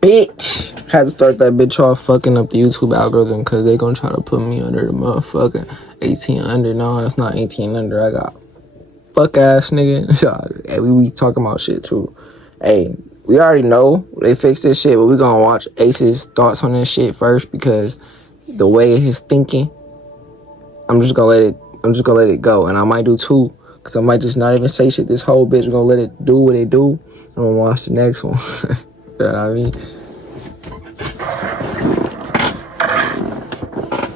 bitch. Had to start that bitch off fucking up the YouTube algorithm because they gonna try to put me under the motherfucking 18 under. No, it's not 18 under. I got fuck ass nigga. Hey, we talking about shit too. Hey, we already know they fixed this shit, but we gonna watch Ace's thoughts on this shit first because the way his thinking, I'm just gonna let it go, and I might do two, cause I might just not even say shit. This whole bitch gonna let it do what it do. I'm gonna watch the next one. You know what I mean?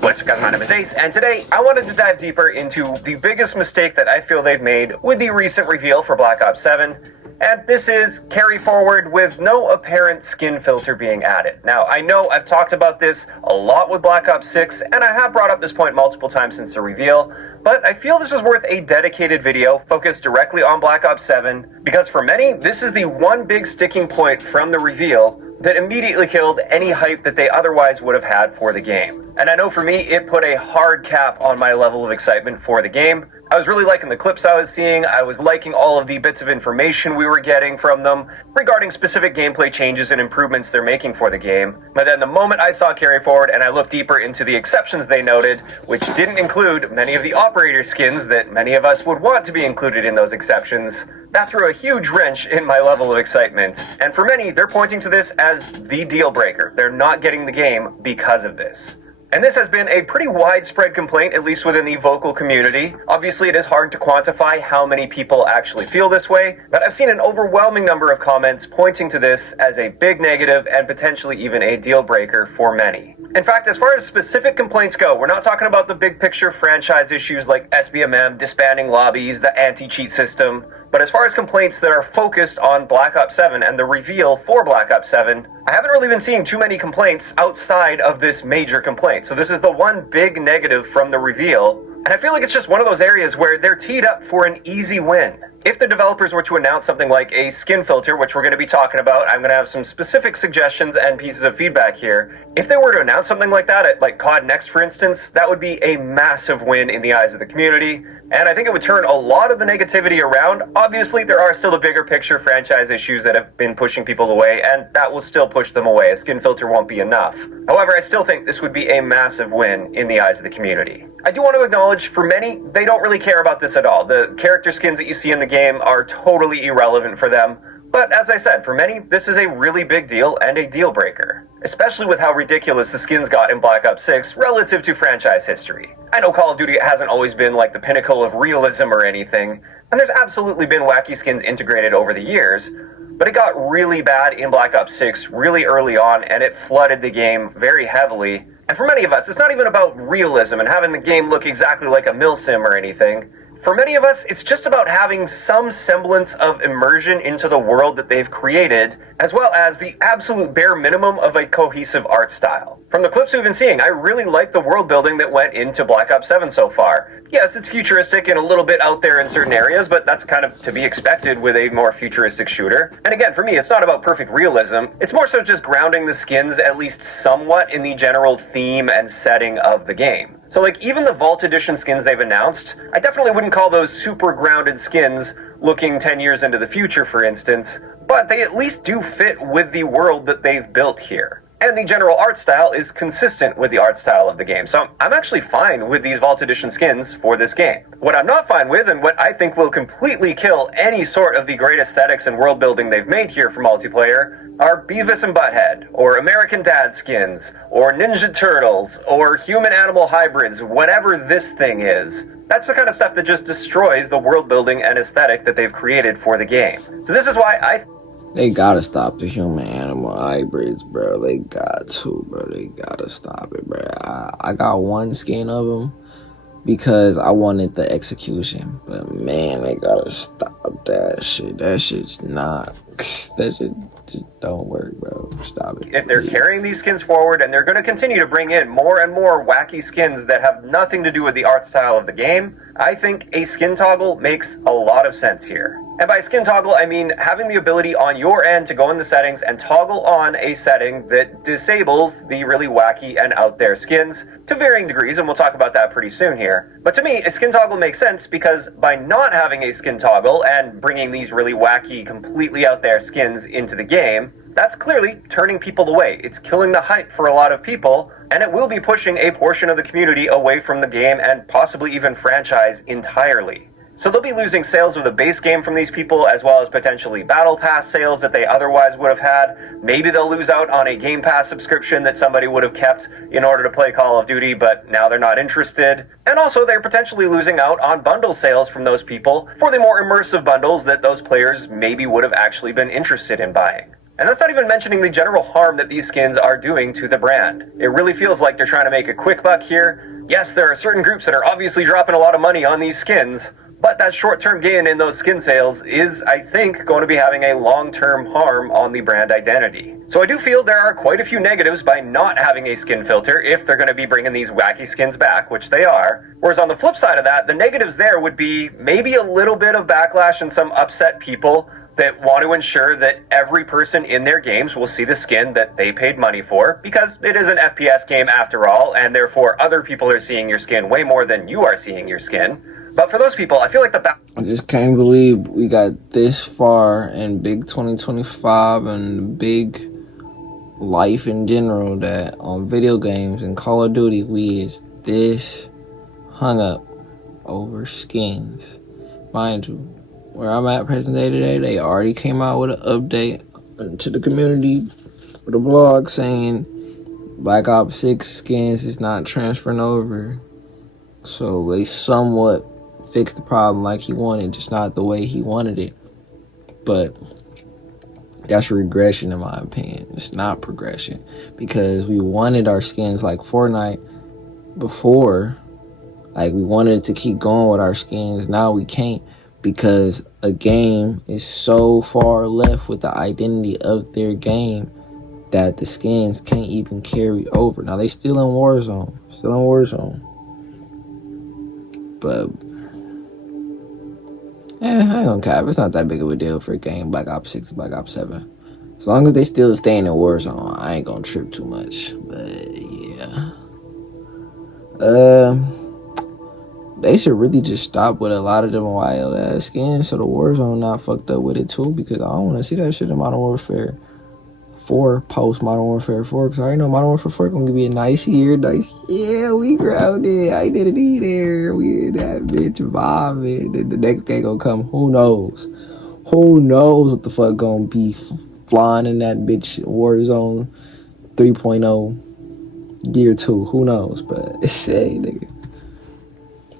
What's up guys, my name is Ace, and today I wanted to dive deeper into the biggest mistake that I feel they've made with the recent reveal for Black Ops 7, and this is carry forward with no apparent skin filter being added. Now, I know I've talked about this a lot with Black Ops 6, and I have brought up this point multiple times since the reveal, but I feel this is worth a dedicated video focused directly on Black Ops 7, because for many, this is the one big sticking point from the reveal that immediately killed any hype that they otherwise would have had for the game. And I know for me, it put a hard cap on my level of excitement for the game. I was really liking the clips I was seeing, I was liking all of the bits of information we were getting from them regarding specific gameplay changes and improvements they're making for the game. But then the moment I saw carry forward and I looked deeper into the exceptions they noted, which didn't include many of the operator skins that many of us would want to be included in those exceptions, that threw a huge wrench in my level of excitement. And for many, they're pointing to this as the deal breaker. They're not getting the game because of this. And this has been a pretty widespread complaint, at least within the vocal community. Obviously, it is hard to quantify how many people actually feel this way, but I've seen an overwhelming number of comments pointing to this as a big negative and potentially even a deal breaker for many. In fact, as far as specific complaints go, we're not talking about the big picture franchise issues like SBMM, disbanding lobbies, the anti-cheat system. But as far as complaints that are focused on Black Ops 7 and the reveal for Black Ops 7, I haven't really been seeing too many complaints outside of this major complaint. So this is the one big negative from the reveal. And I feel like it's just one of those areas where they're teed up for an easy win. If the developers were to announce something like a skin filter, which we're going to be talking about, I'm going to have some specific suggestions and pieces of feedback here. If they were to announce something like that at like COD Next, for instance, that would be a massive win in the eyes of the community. And I think it would turn a lot of the negativity around. Obviously, there are still the bigger picture franchise issues that have been pushing people away, and that will still push them away. A skin filter won't be enough. However, I still think this would be a massive win in the eyes of the community. I do want to acknowledge, for many, they don't really care about this at all. The character skins that you see in the game are totally irrelevant for them. But as I said, for many, this is a really big deal and a deal breaker. Especially with how ridiculous the skins got in Black Ops 6 relative to franchise history. I know Call of Duty hasn't always been like the pinnacle of realism or anything, and there's absolutely been wacky skins integrated over the years, but it got really bad in Black Ops 6 really early on, and it flooded the game very heavily. And for many of us, it's not even about realism and having the game look exactly like a milsim or anything. For many of us, it's just about having some semblance of immersion into the world that they've created, as well as the absolute bare minimum of a cohesive art style. From the clips we've been seeing, I really like the world building that went into Black Ops 7 so far. Yes, it's futuristic and a little bit out there in certain areas, but that's kind of to be expected with a more futuristic shooter. And again, for me, it's not about perfect realism. It's more so just grounding the skins at least somewhat in the general theme and setting of the game. So like even the Vault Edition skins they've announced, I definitely wouldn't call those super grounded skins looking 10 years into the future, for instance, but they at least do fit with the world that they've built here. And the general art style is consistent with the art style of the game. So I'm actually fine with these Vault Edition skins for this game. What I'm not fine with, and what I think will completely kill any sort of the great aesthetics and world building they've made here for multiplayer, are Beavis and Butthead, or American Dad skins, or Ninja Turtles, or human-animal hybrids, whatever this thing is. That's the kind of stuff that just destroys the world building and aesthetic that they've created for the game. So this is why They gotta stop the human-animal hybrids, bro. They got to, bro. They gotta stop it, bro. I got one skin of them because I wanted the execution. But, man, they gotta stop that shit. That shit's not... That shit just don't work, bro. Stop it. If they're carrying these skins forward and they're going to continue to bring in more and more wacky skins that have nothing to do with the art style of the game, I think a skin toggle makes a lot of sense here. And by skin toggle, I mean having the ability on your end to go in the settings and toggle on a setting that disables the really wacky and out there skins to varying degrees, and we'll talk about that pretty soon here. But to me, a skin toggle makes sense because by not having a skin toggle and bringing these really wacky, completely out there skins into the game, That's clearly turning people away. It's killing the hype for a lot of people, and it will be pushing a portion of the community away from the game and possibly even franchise entirely. So they'll be losing sales of the base game from these people, as well as potentially Battle Pass sales that they otherwise would have had. Maybe they'll lose out on a Game Pass subscription that somebody would have kept in order to play Call of Duty, but now they're not interested. And also, they're potentially losing out on bundle sales from those people for the more immersive bundles that those players maybe would have actually been interested in buying. And that's not even mentioning the general harm that these skins are doing to the brand. It really feels like they're trying to make a quick buck here. Yes, there are certain groups that are obviously dropping a lot of money on these skins, but that short-term gain in those skin sales is, I think, going to be having a long-term harm on the brand identity. So I do feel there are quite a few negatives by not having a skin filter if they're going to be bringing these wacky skins back, which they are. Whereas on the flip side of that, the negatives there would be maybe a little bit of backlash and some upset people that want to ensure that every person in their games will see the skin that they paid money for, because it is an FPS game after all, and therefore other people are seeing your skin way more than you are seeing your skin. But for those people, I feel like I just can't believe we got this far in big 2025 and big life in general, that on video games and Call of Duty we is this hung up over skins. Mind you, where I'm at present day today, they already came out with an update to the community with a blog saying Black Ops 6 skins is not transferring over. So they somewhat fixed the problem like he wanted, just not the way he wanted it. But that's regression in my opinion. It's not progression, because we wanted our skins like Fortnite before. Like, we wanted to keep going with our skins. Now we can't, because a game is so far left with the identity of their game that the skins can't even carry over. Now they still in Warzone, but I don't care. It's not that big of a deal for a game, Black Ops 6 and Black Ops 7. As long as they still staying in Warzone, I ain't gonna trip too much. But yeah. They should really just stop with a lot of them wild ass skins so the Warzone not fucked up with it too, because I don't want to see that shit in Modern Warfare 4, post Modern Warfare 4, because I already know Modern Warfare 4 gonna be a nice year. Yeah, we grounded, identity there, we in that bitch vibing. Then the next game gonna come, who knows what the fuck gonna be flying in that bitch Warzone 3.0 year 2, who knows, but hey nigga.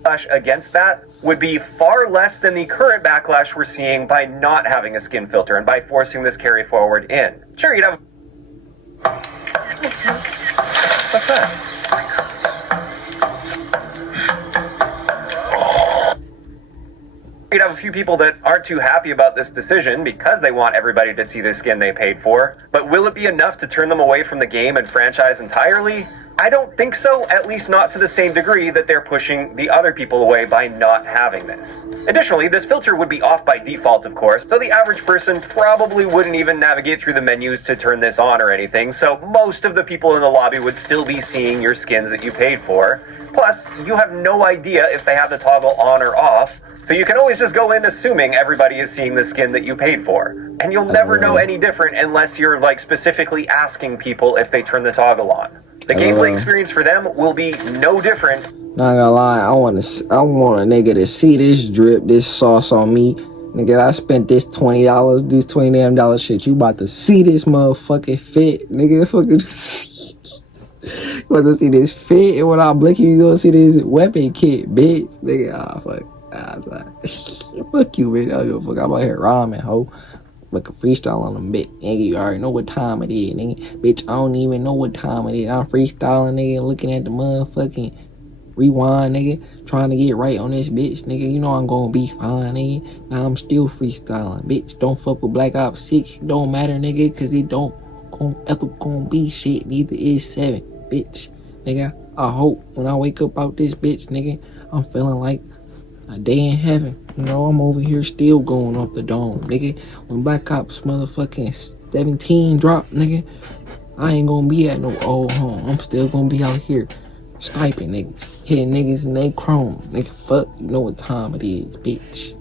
Backlash against that would be far less than the current backlash we're seeing by not having a skin filter and by forcing this carry forward in. Sure, you'd have... What's that? You'd have a few people that aren't too happy about this decision because they want everybody to see the skin they paid for, but will it be enough to turn them away from the game and franchise entirely? I don't think so, at least not to the same degree that they're pushing the other people away by not having this. Additionally, this filter would be off by default, of course, so the average person probably wouldn't even navigate through the menus to turn this on or anything, so most of the people in the lobby would still be seeing your skins that you paid for. Plus, you have no idea if they have the toggle on or off, so you can always just go in assuming everybody is seeing the skin that you paid for. And you'll never know any different unless you're like specifically asking people if they turn the toggle on. The gameplay experience for them will be no different. Not gonna lie, I want a nigga to see this drip, this sauce on me. Nigga, I spent this $20, this $20 shit. You about to see this motherfucking fit, nigga. Fucking you about to see this fit, and when I blink you gonna see this weapon kit, bitch. Nigga, fuck. I'm like, fuck you, bitch. I don't give a fuck. I'm out here rhyming, ho. Like a freestyle on them, bitch. Nigga, you already know what time it is, nigga. Bitch, I don't even know what time it is. I'm freestyling, nigga, looking at the motherfucking rewind, nigga, trying to get right on this bitch, nigga. You know I'm gonna be fine, nigga. Now I'm still freestyling, bitch. Don't fuck with Black Ops 6. Don't matter, nigga, cause it don't ever gonna be shit. Neither is 7, bitch. Nigga, I hope when I wake up out this bitch, nigga, I'm feeling like a day in heaven. You know, I'm over here still going off the dome, nigga. When Black Ops motherfucking 17 drop, nigga, I ain't gonna be at no old home. I'm still gonna be out here sniping niggas, hitting niggas in they chrome. Nigga, fuck, you know what time it is, bitch.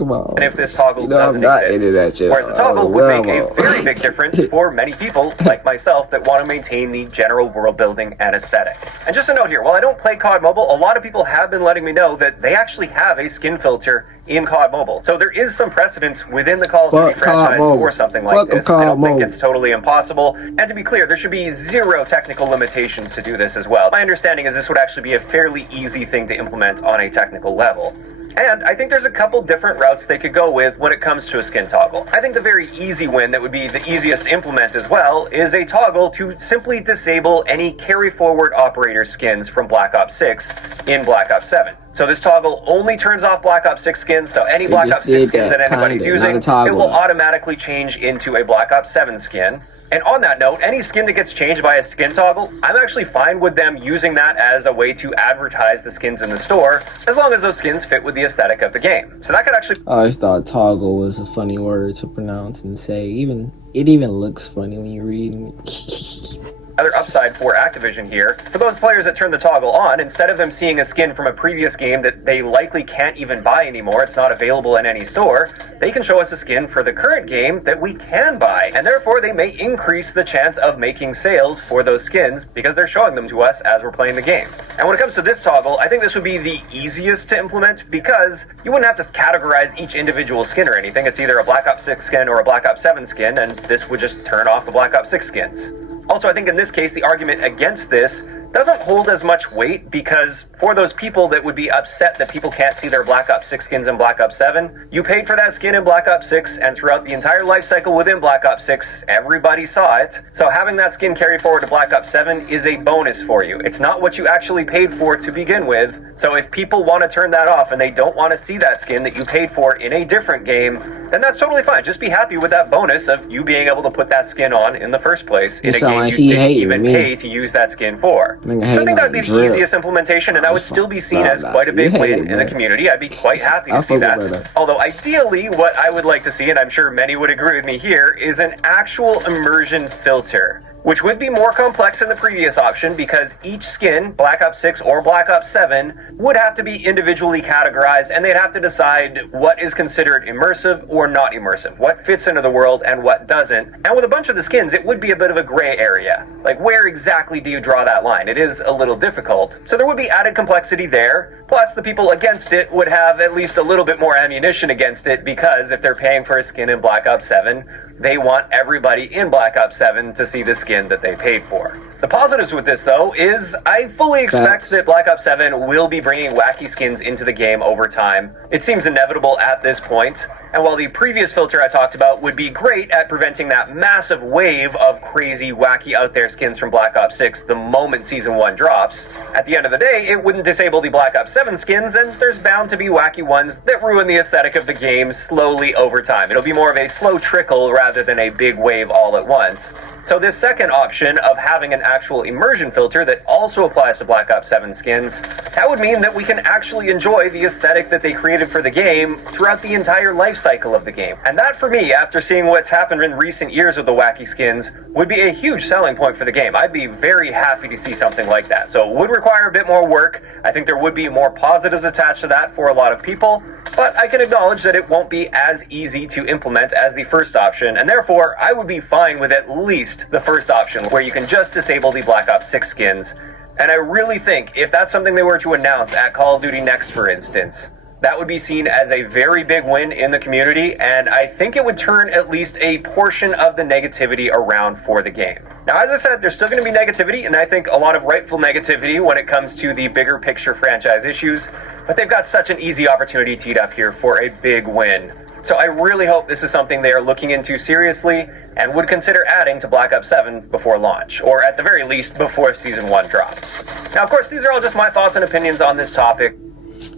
talking about? And if this toggle doesn't I'm not into exist. that shit. Whereas the toggle would make a very big difference for many people, like myself, that want to maintain the general world building and aesthetic. And just a note here, while I don't play COD Mobile, a lot of people have been letting me know that they actually have a skin filter in COD Mobile. So there is some precedence within the Call of Duty franchise for something like this. I don't think it's totally impossible. And to be clear, there should be zero technical limitations to do this as well. My understanding is this would actually be a fairly easy thing to implement on a technical level. And I think there's a couple different routes they could go with when it comes to a skin toggle. I think the very easy win that would be the easiest to implement as well is a toggle to simply disable any carry forward operator skins from Black Ops 6 in Black Ops 7. So this toggle only turns off Black Ops 6 skins, so any Black Ops 6 skins that anybody's using, it will automatically change into a Black Ops 7 skin. And on that note, any skin that gets changed by a skin toggle, I'm actually fine with them using that as a way to advertise the skins in the store, as long as those skins fit with the aesthetic of the game. So that could actually... I always thought toggle was a funny word to pronounce and say. It even looks funny when you read it. Another upside for Activision here, for those players that turn the toggle on, instead of them seeing a skin from a previous game that they likely can't even buy anymore, it's not available in any store, they can show us a skin for the current game that we can buy, and therefore they may increase the chance of making sales for those skins because they're showing them to us as we're playing the game. And when it comes to this toggle, I think this would be the easiest to implement because you wouldn't have to categorize each individual skin or anything. It's either a Black Ops 6 skin or a Black Ops 7 skin, and this would just turn off the Black Ops 6 skins. Also, I think in this case, the argument against this doesn't hold as much weight because for those people that would be upset that people can't see their Black Ops 6 skins in Black Ops 7, you paid for that skin in Black Ops 6, and throughout the entire life cycle within Black Ops 6, everybody saw it. So having that skin carry forward to Black Ops 7 is a bonus for you. It's not what you actually paid for to begin with. So if people want to turn that off and they don't want to see that skin that you paid for in a different game, then that's totally fine. Just be happy with that bonus of you being able to put that skin on in the first place in a game you didn't even pay to use that skin for. So I think that would be the easiest implementation, and that would still be seen as quite a big win in the community. I'd be quite happy to see that. Although ideally, what I would like to see, and I'm sure many would agree with me here, is an actual immersion filter, which would be more complex than the previous option because each skin, Black Ops 6 or Black Ops 7, would have to be individually categorized, and they'd have to decide what is considered immersive or not immersive, what fits into the world and what doesn't. And with a bunch of the skins, it would be a bit of a gray area. Like, where exactly do you draw that line? It is a little difficult. So there would be added complexity there. Plus, the people against it would have at least a little bit more ammunition against it because if they're paying for a skin in Black Ops 7, they want everybody in Black Ops 7 to see the skin that they paid for. The positives with this, though, is I fully expect that Black Ops 7 will be bringing wacky skins into the game over time. It seems inevitable at this point. And while the previous filter I talked about would be great at preventing that massive wave of crazy, wacky, out there skins from Black Ops 6 the moment Season 1 drops, at the end of the day, it wouldn't disable the Black Ops 7 skins, and there's bound to be wacky ones that ruin the aesthetic of the game slowly over time. It'll be more of a slow trickle rather than a big wave all at once. So this second option of having an actual immersion filter that also applies to Black Ops 7 skins, that would mean that we can actually enjoy the aesthetic that they created for the game throughout the entire life cycle of the game. And that, for me, after seeing what's happened in recent years with the wacky skins, would be a huge selling point for the game. I'd be very happy to see something like that. So it would require a bit more work. I think there would be more positives attached to that for a lot of people, but I can acknowledge that it won't be as easy to implement as the first option, and therefore I would be fine with at least the first option, where you can just disable the Black Ops 6 skins. And I really think if that's something they were to announce at Call of Duty Next, for instance, that would be seen as a very big win in the community, and I think it would turn at least a portion of the negativity around for the game. Now, as I said, there's still going to be negativity, and I think a lot of rightful negativity when it comes to the bigger picture franchise issues, but they've got such an easy opportunity teed up here for a big win. So I really hope this is something they are looking into seriously and would consider adding to Black Ops 7 before launch, or at the very least before Season 1 drops. Now, of course, these are all just my thoughts and opinions on this topic.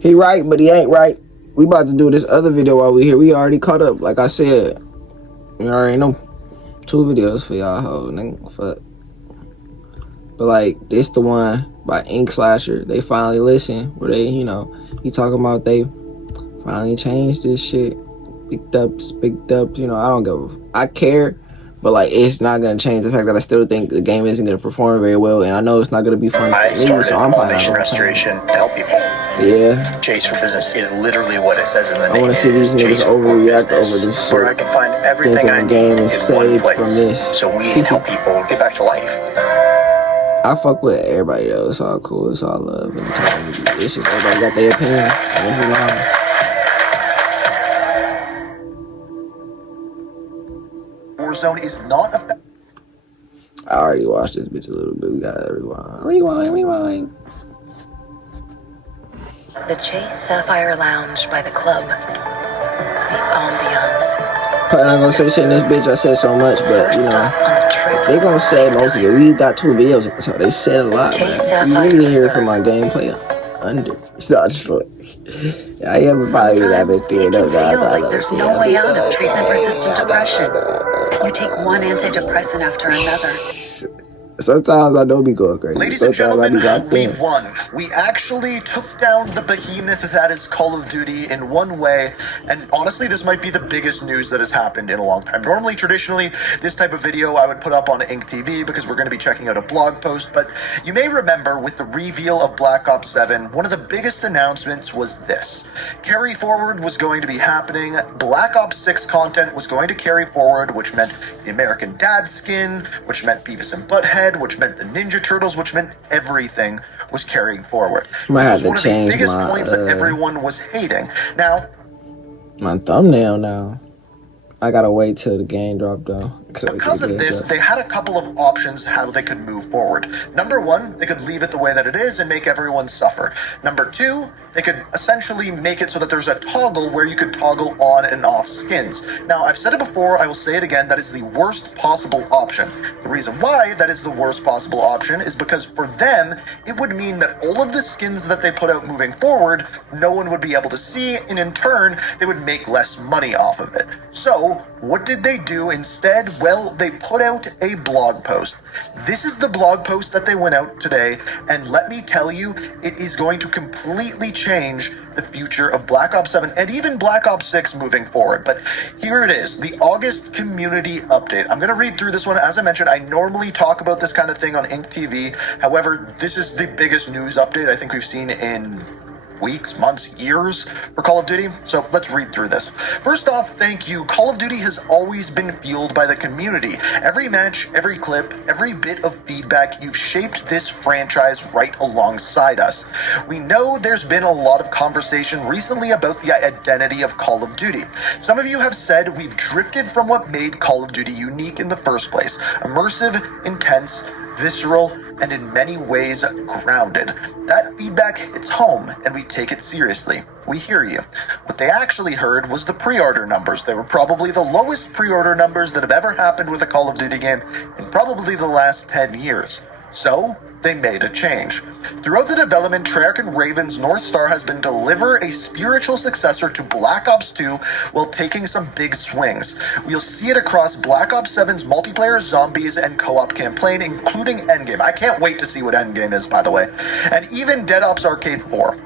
He right, but he ain't right. We about to do this other video while we here. We already caught up, like I said. You already know. 2 videos for y'all, ho, nigga. Fuck. But like, this the one by Ink Slasher. They finally listen. Where they, you know, he talking about they finally changed this shit. Big dubs, you know, I don't give a... I care, But like, it's not gonna change the fact that I still think the game isn't gonna perform very well, and I know it's not gonna be fun I for me. started So I'm All probably not Nation gonna play. Restoration to help people. Yeah, Chase for Business is literally what it says in the I name. want to see these niggas Chase for overreact over Business, this where I shit. can find everything I Thinking the need game in is one saved place. from this. So we help people get back to life. I fuck with everybody though. It's all cool. It's all love in the community. It's just everybody got their opinion. And this is mine. Warzone is not a. I already watched this bitch a little bit. We gotta rewind. The Chase Sapphire Lounge by the club. The ambiance. Probably not gonna say shit in this bitch. I said so much, but you First know, stop on the trip. they gonna say most of it. We got 2 videos, so they said a lot, Chase man. You Sapphire really hear Reserve. from my gameplay under. It's not just like, I am probably that bit Sometimes through it it. can feel like there's no way out of treatment-resistant depression. You take one antidepressant after another. Sometimes I don't be going crazy. Ladies and Sometimes I be gentlemen, locked we in. won. We actually took down the behemoth that is Call of Duty in one way, and honestly, this might be the biggest news that has happened in a long time. Normally, traditionally, this type of video I would put up on Ink TV because we're going to be checking out a blog post, but you may remember with the reveal of Black Ops 7, one of the biggest announcements was this. Carry forward was going to be happening, Black Ops 6 content was going to carry forward, which meant the American Dad skin, which meant Beavis and Butthead, which meant the Ninja Turtles, which meant everything was carrying forward. Might have This was to one of the change biggest my, points that everyone was hating. Now, my thumbnail now. I gotta wait till the game drop though. because of this, they had a couple of options how they could move forward. Number one, they could leave it the way that it is and make everyone suffer. Number two, they could essentially make it so that there's a toggle where you could toggle on and off skins. Now, I've said it before, I will say it again, that is the worst possible option. The reason why that is the worst possible option is because for them, it would mean that all of the skins that they put out moving forward, no one would be able to see, and in turn, they would make less money off of it. So, what did they do instead? Well, they put out a blog post. This is the blog post that they went out today, and let me tell you, it is going to completely change the future of Black Ops 7 and even Black Ops 6 moving forward. But here it is, the August community update. I'm going to read through this one. As I mentioned, I normally talk about this kind of thing on Ink TV. However, this is the biggest news update I think we've seen in weeks, months, years for Call of Duty. So let's read through this. First off, thank you. Call of Duty has always been fueled by the community. Every match, every clip, every bit of feedback, you've shaped this franchise right alongside us. We know there's been a lot of conversation recently about the identity of Call of Duty. Some of you have said we've drifted from what made Call of Duty unique in the first place. Immersive, intense, visceral, and in many ways grounded. That feedback hits home, and we take it seriously. We hear you. What they actually heard was the pre-order numbers. They were probably the lowest pre-order numbers that have ever happened with a Call of Duty game in probably the last 10 years. So, they made a change. Throughout the development, Treyarch and Raven's North Star has been deliver a spiritual successor to Black Ops 2 while taking some big swings. We'll see it across Black Ops 7's multiplayer, zombies, and co-op campaign, including Endgame. I can't wait to see what Endgame is, by the way. And even Dead Ops Arcade 4.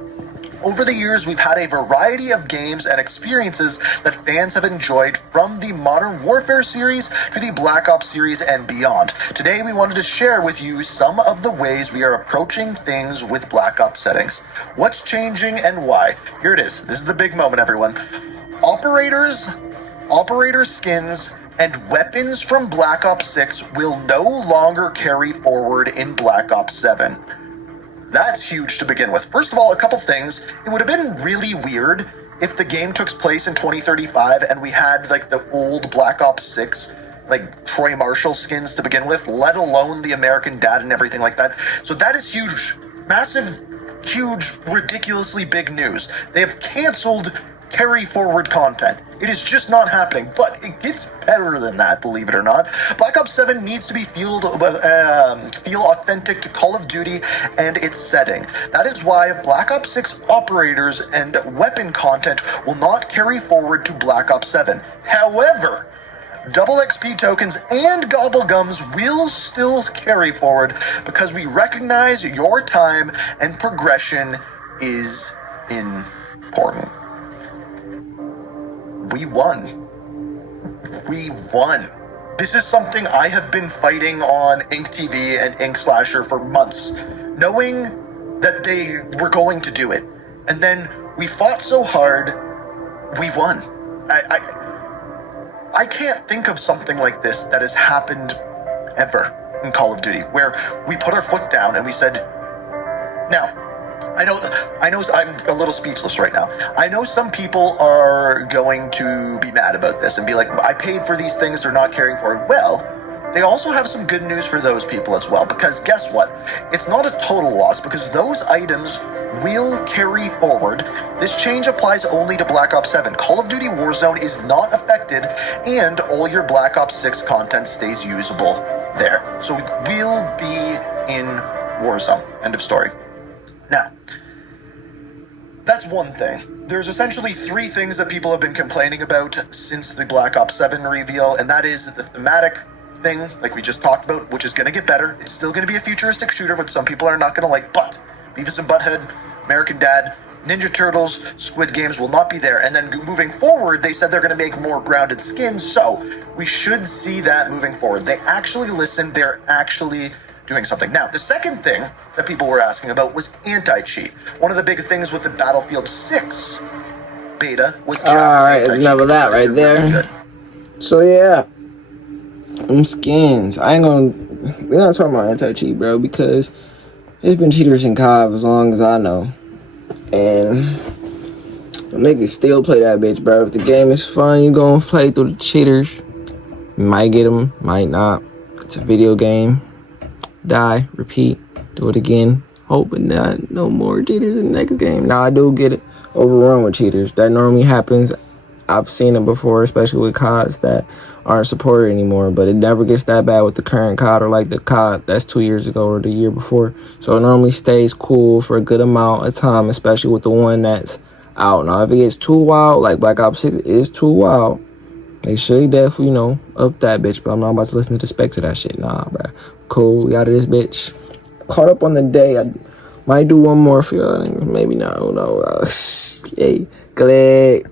Over the years, we've had a variety of games and experiences that fans have enjoyed, from the Modern Warfare series to the Black Ops series and beyond. Today, we wanted to share with you some of the ways we are approaching things with Black Ops settings. What's changing and why? Here it is. This is the big moment, everyone. Operator skins, and weapons from Black Ops 6 will no longer carry forward in Black Ops 7. That's huge to begin with. First of all, a couple things. It would have been really weird if the game took place in 2035 and we had like the old Black Ops 6, like Troy Marshall skins to begin with, let alone the American Dad and everything like that. So that is huge, massive, huge, ridiculously big news. They have canceled carry forward content. It is just not happening, but it gets better than that, believe it or not. Black Ops 7 needs to be feel authentic to Call of Duty and its setting. That is why Black Ops 6 operators and weapon content will not carry forward to Black Ops 7. However, double XP tokens and gobblegums will still carry forward because we recognize your time and progression is important. We won. We won. This is something I have been fighting on Ink TV and Ink Slasher for months, knowing that they were going to do it. And then we fought so hard, we won. I can't think of something like this that has happened ever in Call of Duty, where we put our foot down and we said, now, I know I'm a little speechless right now. I know some people are going to be mad about this and be like, I paid for these things, they're not caring for it. Well, they also have some good news for those people as well, because guess what? It's not a total loss, because those items will carry forward. This change applies only to Black Ops 7. Call of Duty Warzone is not affected, and all your Black Ops 6 content stays usable there. So it will be in Warzone. End of story. Now, that's one thing. There's essentially three things that people have been complaining about since the Black Ops 7 reveal, and that is the thematic thing, like we just talked about, which is going to get better. It's still going to be a futuristic shooter, which some people are not going to like, but Beavis and Butthead, American Dad, Ninja Turtles, Squid Games will not be there. And then moving forward, they said they're going to make more grounded skins, so we should see that moving forward. They actually listened. They're actually doing something. Now, the second thing that people were asking about was anti-cheat. One of the big things with the Battlefield 6 beta was alright, enough of that right there. So yeah, skins. We're not talking about anti-cheat, bro, because there's been cheaters in COD as long as I know. And niggas still play that bitch, bro. If the game is fun, you gonna play through the cheaters. You might get them, might not. It's a video game. Die, repeat, do it again. Hope not no more cheaters in the next game. Now I do get it overrun with cheaters. That normally happens. I've seen it before, especially with CODs that aren't supported anymore, but it never gets that bad with the current COD or like the COD that's 2 years ago or the year before. So it normally stays cool for a good amount of time, especially with the one that's out. Now if it gets too wild, like Black Ops 6 is too wild, they should definitely, up that bitch, but I'm not about to listen to the specs of that shit. Nah, bro. Cool, we out of this bitch. Caught up on the day. I might do one more for y'all. Maybe not. Who knows? Hey, click.